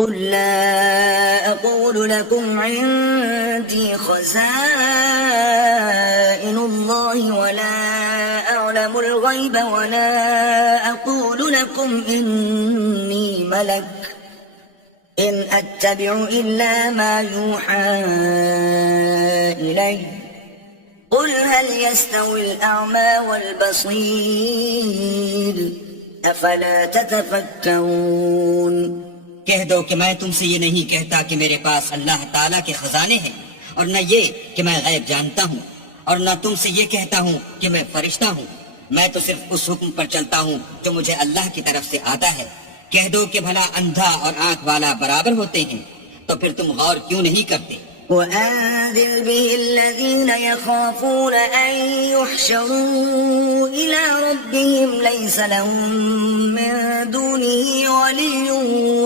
قل لا أقول لكم عندي خزائن الله ولا أعلم الغيب ولا أقول لكم إني ملك إن أتبع إلا ما يوحى إلي قل هل يستوي الأعمى والبصير أفلا تتفكرون۔ کہہ دو کہ میں تم سے یہ نہیں کہتا کہ میرے پاس اللہ تعالیٰ کے خزانے ہیں، اور نہ یہ کہ میں غیب جانتا ہوں، اور نہ تم سے یہ کہتا ہوں کہ میں فرشتہ ہوں۔ میں تو صرف اس حکم پر چلتا ہوں جو مجھے اللہ کی طرف سے آتا ہے۔ کہہ دو کہ بھلا اندھا اور آنکھ والا برابر ہوتے ہیں، تو پھر تم غور کیوں نہیں کرتے؟ وَأَنذِرْ بِهِ الَّذِينَ يَخَافُونَ أَن يُحْشَرُوا إِلَىٰ رَبِّهِمْ لَيْسَ لَهُم مِّن دُونِهِ وَلِيٌّ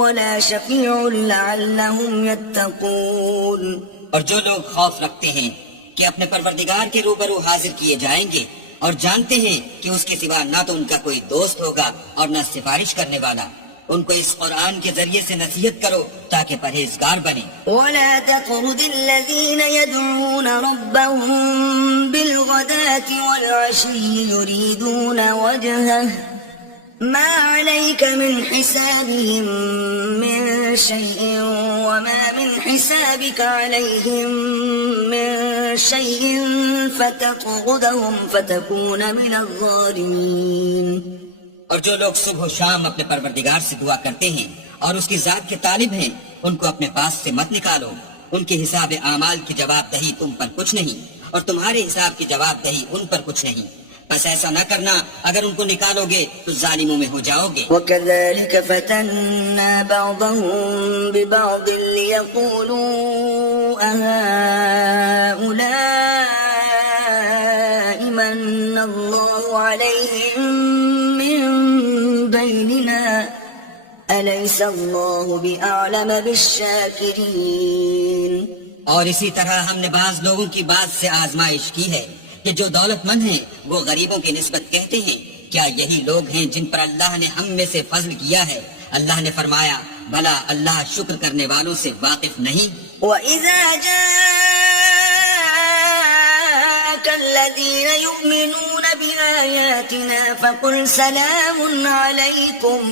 وَلَا شَفِيعٌ لَّعَلَّهُمْ يَتَّقُونَ۔ اور جو لوگ خوف رکھتے ہیں کہ اپنے پروردگار کے روبرو حاضر کیے جائیں گے اور جانتے ہیں کہ اس کے سوا نہ تو ان کا کوئی دوست ہوگا اور نہ سفارش کرنے والا، ان کو اس قرآن کے ذریعے سے نصیحت کرو تاکہ پرہیزگار بنیں۔ وَلَا تَطْرُدِ الَّذِينَ يَدْعُونَ رَبَّهُم بِالْغَدَاةِ وَالْعَشِيِّ يُرِيدُونَ وَجْهَهُ مَا عَلَيْكَ مِنْ حِسَابِهِم مِّن شَيْءٍ وَمَا مِنْ حِسَابِكَ عَلَيْهِم مِّن شَيْءٍ فَتَطْرُدَهُمْ فَتَكُونَ مِنَ الظَّالِمِينَ۔ اور جو لوگ صبح و شام اپنے پروردگار سے دعا کرتے ہیں اور اس کی ذات کے طالب ہیں، ان کو اپنے پاس سے مت نکالو۔ ان کے حساب اعمال کی جواب دہی تم پر کچھ نہیں، اور تمہارے حساب کی جواب دہی ان پر کچھ نہیں۔ بس ایسا نہ کرنا، اگر ان کو نکالو گے تو ظالموں میں ہو جاؤ گے۔ وَكَذَلِكَ فَتَنَّا بَعْضَهُم بِبَعْضٍ لِيَقُولُوا أَهَٰؤُلَاءِ مَنَّ اللَّهُ عَلَيْهِم مِّن بَيْنِنَا أَلَيْسَ اللَّهُ بِأَعْلَمَ بِالشَّاكِرِينَ۔ اور اسی طرح ہم نے بعض لوگوں کی بات سے آزمائش کی ہے کہ جو دولت مند ہیں وہ غریبوں کی نسبت کہتے ہیں کیا یہی لوگ ہیں جن پر اللہ نے ہم میں سے فضل کیا ہے؟ اللہ نے فرمایا بھلا اللہ شکر کرنے والوں سے واقف نہیں؟ وَإِذَا جَاءَكَ الَّذِينَ يُؤْمِنُونَ بِآيَاتِنَا فَقُلْ سَلَامٌ عَلَيْكُمْ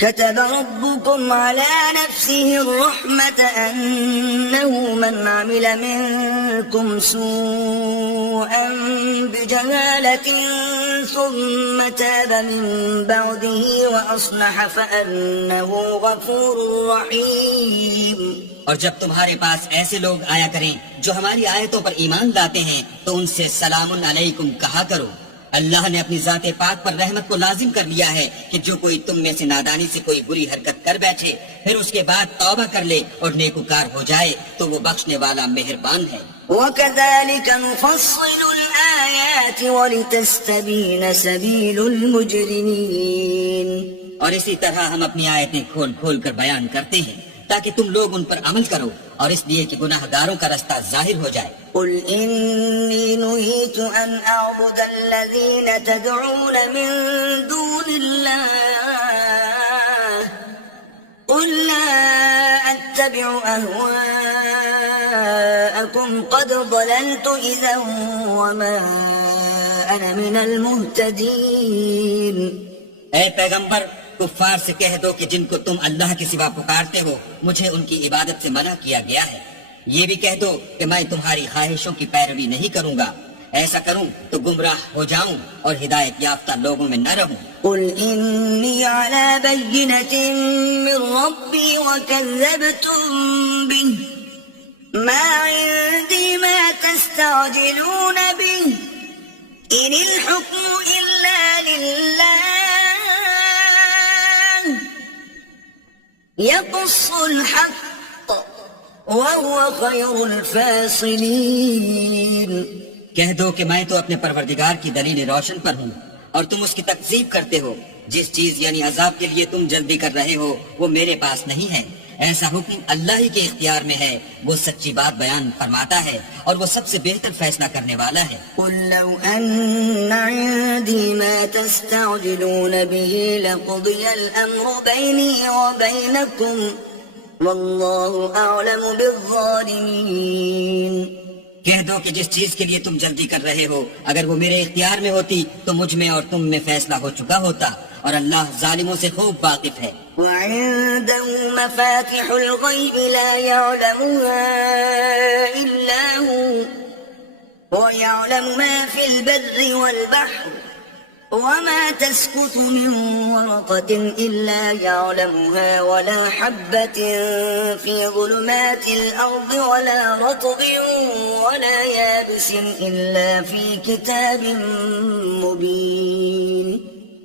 كتب ربكم على نفسه الرحمة أنه من عمل منكم سوءا بجهالة ثم تاب من بعده وأصلح فأنه غفور رحيم۔ اور جب تمہارے پاس ایسے لوگ آیا کریں جو ہماری آیتوں پر ایمان لاتے ہیں تو ان سے سلام علیکم کہا کرو۔ اللہ نے اپنی ذات پاک پر رحمت کو لازم کر لیا ہے کہ جو کوئی تم میں سے نادانی سے کوئی بری حرکت کر بیٹھے پھر اس کے بعد توبہ کر لے اور نیکوکار ہو جائے تو وہ بخشنے والا مہربان ہے۔ وَكَذَلِكَ نُفَصِّلُ الْآيَاتِ وَلِتَسْتَبِينَ سَبِيلُ الْمُجْرِمِينَ۔ اور اسی طرح ہم اپنی آیتیں کھول کھول کر بیان کرتے ہیں تاکہ تم لوگ ان پر عمل کرو اور اس لیے کہ گناہ گاروں کا رستہ ظاہر ہو جائے۔ قُلْ إِنِّي نُهِيتُ أَنْ أَعْبُدَ الَّذِينَ تَدْعُونَ مِن دُونِ اللَّهِ قُلْ لَا أَتَّبِعُ أَهْوَاءَكُمْ قَدْ ضَلَلْتُ إِذًا وَمَا أَنَا مِنَ الْمُهْتَدِينَ۔ اے پیغمبر کفار سے کہہ دو کہ جن کو تم اللہ کے سوا پکارتے ہو مجھے ان کی عبادت سے منع کیا گیا ہے۔ یہ بھی کہہ دو کہ میں تمہاری خواہشوں کی پیروی نہیں کروں گا، ایسا کروں تو گمراہ ہو جاؤں اور ہدایت یافتہ لوگوں میں نہ رہوں۔ قُلْ إِنِّي عَلَى بَيِّنَةٍ مِّن رَّبِّي وَكَذَّبْتُم بِهِ مَا عِندِي مَا تَسْتَعْجِلُونَ بِهِ إِنِ الْحُكْمُ إِلَّا لِلَّهِ يَقُصُّ الْحَقَّ وَهُوَ خَيْرُ الْفَاصِلِينَ۔ کہہ دو کہ میں تو اپنے پروردگار کی دلیل روشن پر ہوں اور تم اس کی تکذیب کرتے ہو۔ جس چیز یعنی عذاب کے لیے تم جلدی کر رہے ہو وہ میرے پاس نہیں ہے، ایسا حکم اللہ ہی کے اختیار میں ہے، وہ سچی بات بیان فرماتا ہے اور وہ سب سے بہتر فیصلہ کرنے والا ہے۔ قل لو أن عندي ما تستعجلون به لقضي الأمر بيني وبينكم والله أعلم بالظالمين۔ کہہ دو کہ جس چیز کے لیے تم جلدی کر رہے ہو اگر وہ میرے اختیار میں ہوتی تو مجھ میں اور تم میں فیصلہ ہو چکا ہوتا، اور اللہ ظالموں سے خوب واقف ہے۔ وعنده مفاتح الغيب لا يعلمها إلا هو ويعلم ما في البر والبحر وما تسقط من ورقة إلا يعلمها ولا حبة في ظلمات الأرض ولا رطب ولا يابس إلا في كتاب مبين۔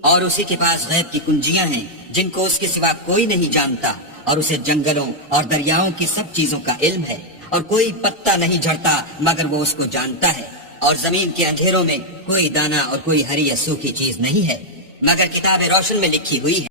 اور اسی کے پاس غیب کی کنجیاں ہیں جن کو اس کے سوا کوئی نہیں جانتا، اور اسے جنگلوں اور دریاؤں کی سب چیزوں کا علم ہے، اور کوئی پتا نہیں جھڑتا مگر وہ اس کو جانتا ہے، اور زمین کے اندھیروں میں کوئی دانہ اور کوئی ہری یا سوکھی چیز نہیں ہے مگر کتاب روشن میں لکھی ہوئی ہے۔